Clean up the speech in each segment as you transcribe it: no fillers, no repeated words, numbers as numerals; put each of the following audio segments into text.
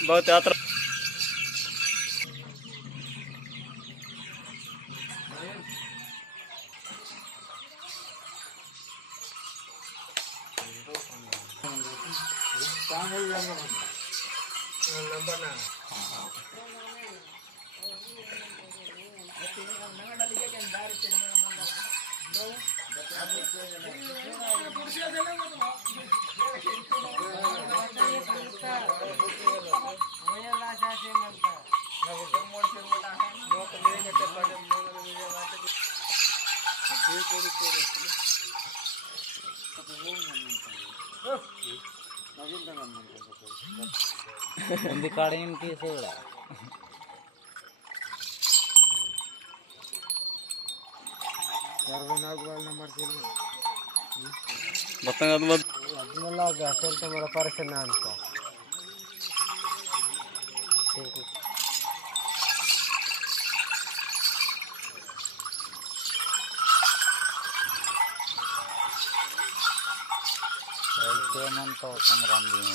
बहुत यात्रा ಒಂದು ಕಡೆಯಿಂದ ಕೇಸೋಡ ಅದನ್ನೆಲ್ಲ ಸ್ವಲ್ಪ ಮರ ಪರಿಸನ ಅಂತ manto pengrambing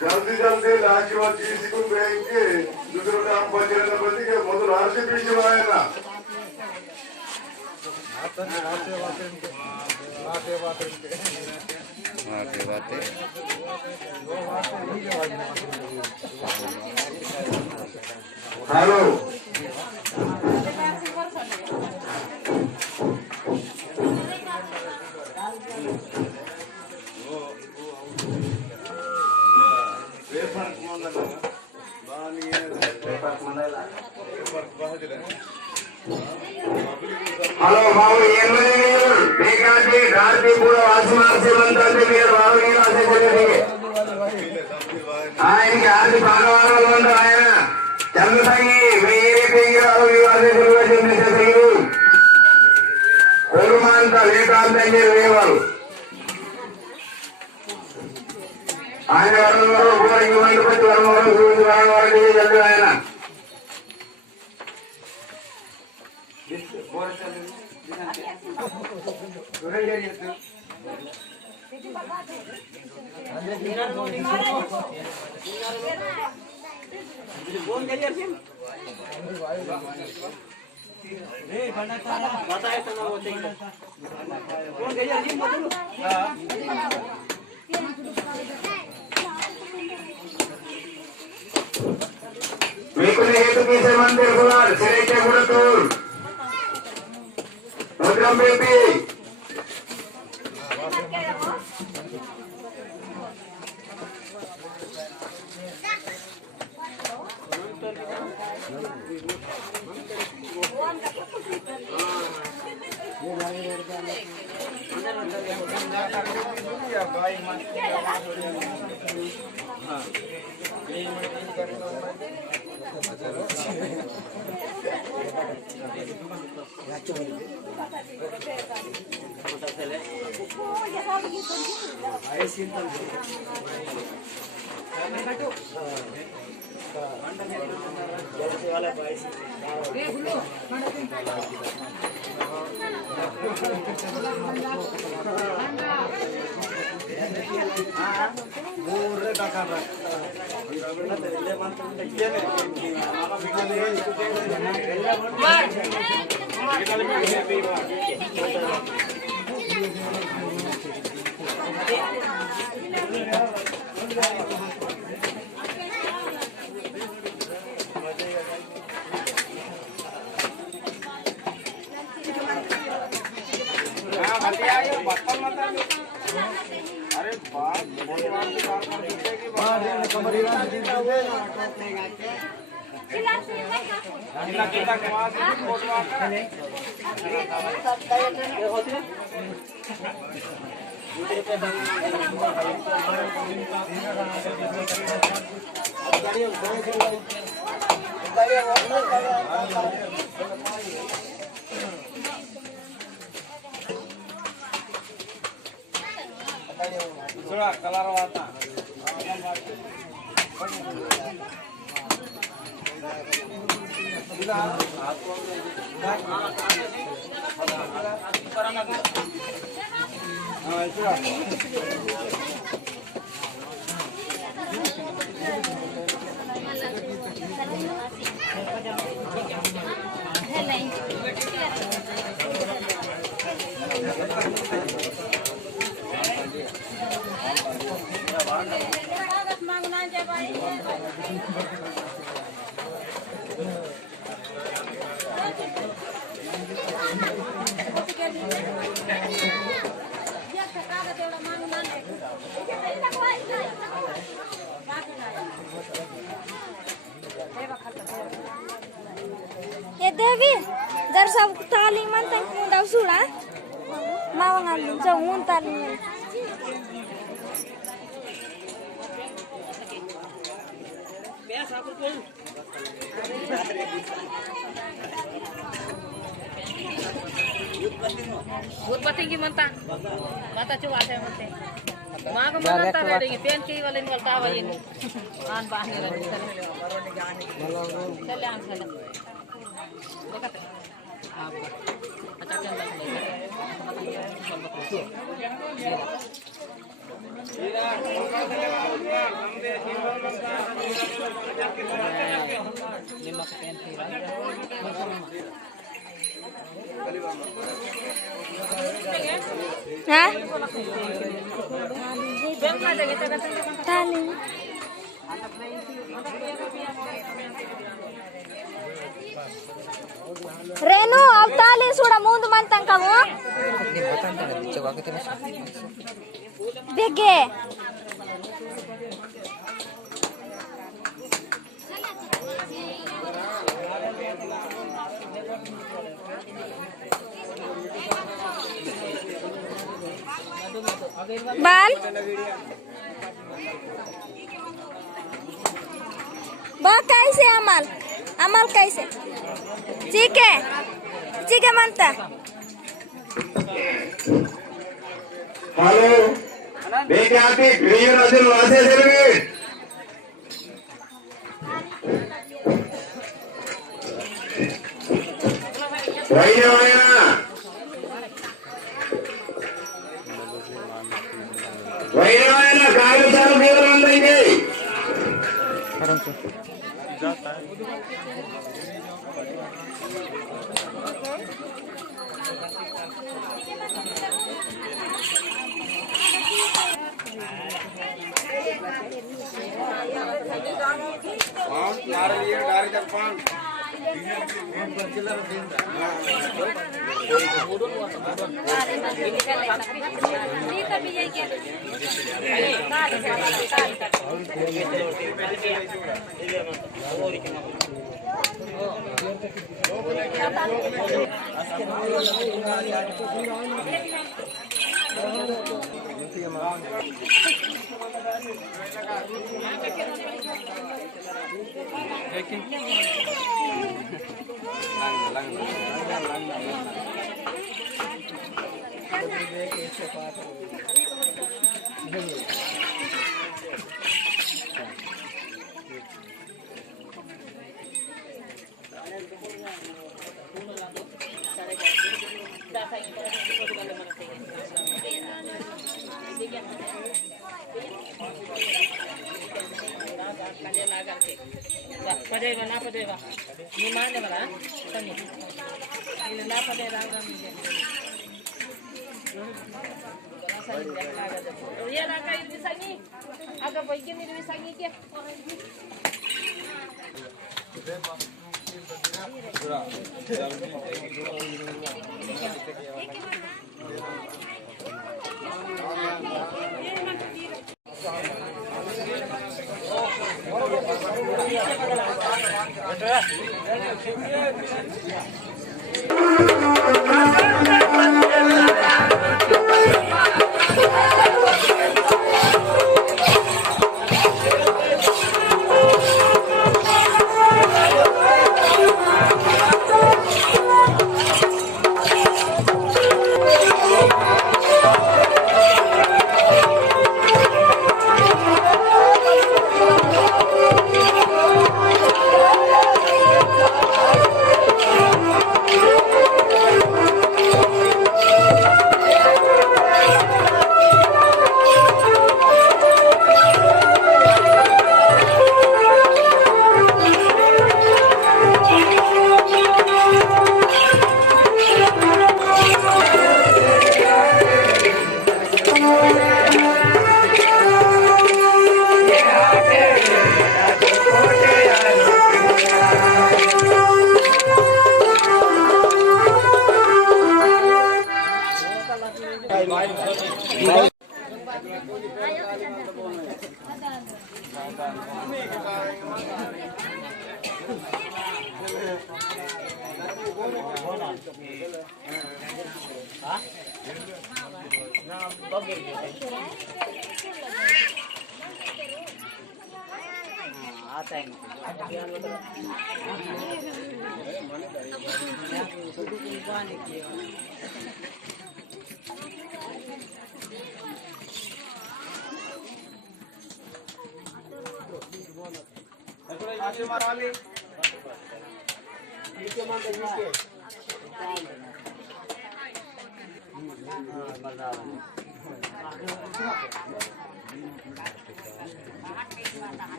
जल्दी जल्दी लास्ट बार किसी को भेजेंगे दूसरों काम बचे ना बचे के मतलब आरसी पीछे आए ना हेलो हेलो बाबू ये पूरा आसमान से बनता है बाबू से चले इनके आज भागवान बंद आए ना चंद संगी कोरुमांत लेकांत वेवल ఆయన ఆయన हेतु पीछे मंदिर गुलाल सिरे के गुड़तूर मुद्रम बेटी कलर वाता ये देवी जर सब ताली मन तक मुंडा सुड़ा मावंगा जो उन ताली में भूत पतिंगी मनता माता चुवा है मनते मां को मनता रहेगी पेन की वाले निकल का वही आन बाहर चले आन चले Hah? Tali. Renu, अब tali sudah mundu mantang kamu? Bege. बाल बा कैसे अमल अमल कैसे ठीक है मानता हॅलो बेक्याती क्लिअर असेल वासे सर्विस वैरायला काय चालू केलं म्हणताय पदेगा ना पदेगा ni mana bala tani ini na pade rang ya na kai misangi aga bagian ni misangi ke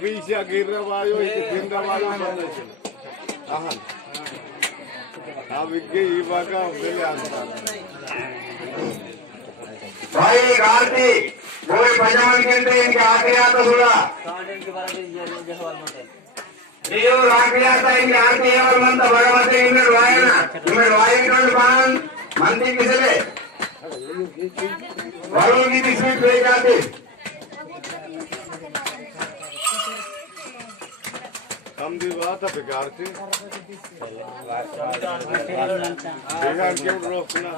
पीछे गिर वायो गिर वायो भाई गाड़ी कोई पजामा के इनके आखिरी आता थोड़ा देव आखिरी आता इनके आखिरी और मंत्र भगवती इनमें वायु ना इनमें वायु के पान मंत्री किसे ले वालों की दिशा पे जाते हम भी बात है बेकार से बेकार क्यों रोकना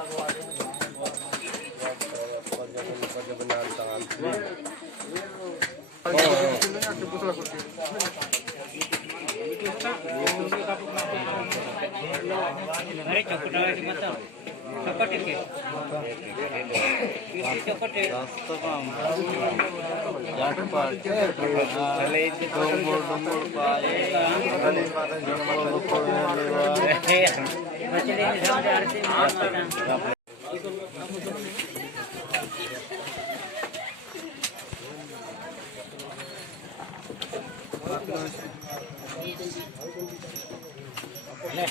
अरे चौकटा मतलब चौकट के चौकट रास्ता काम जाट पार चले डोंगोर पाए गली माता जंगल को लेवा बचले समझ आरती माता ले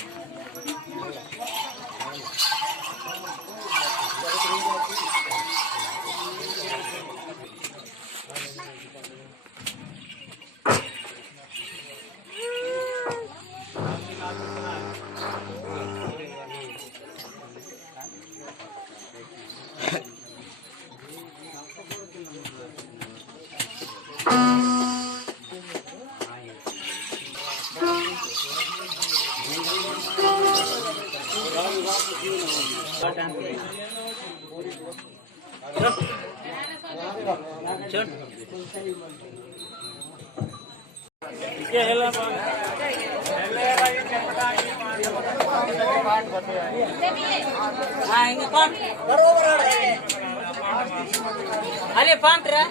चल ये हेला हां इंगे पांट बरोबर अरे पांट रे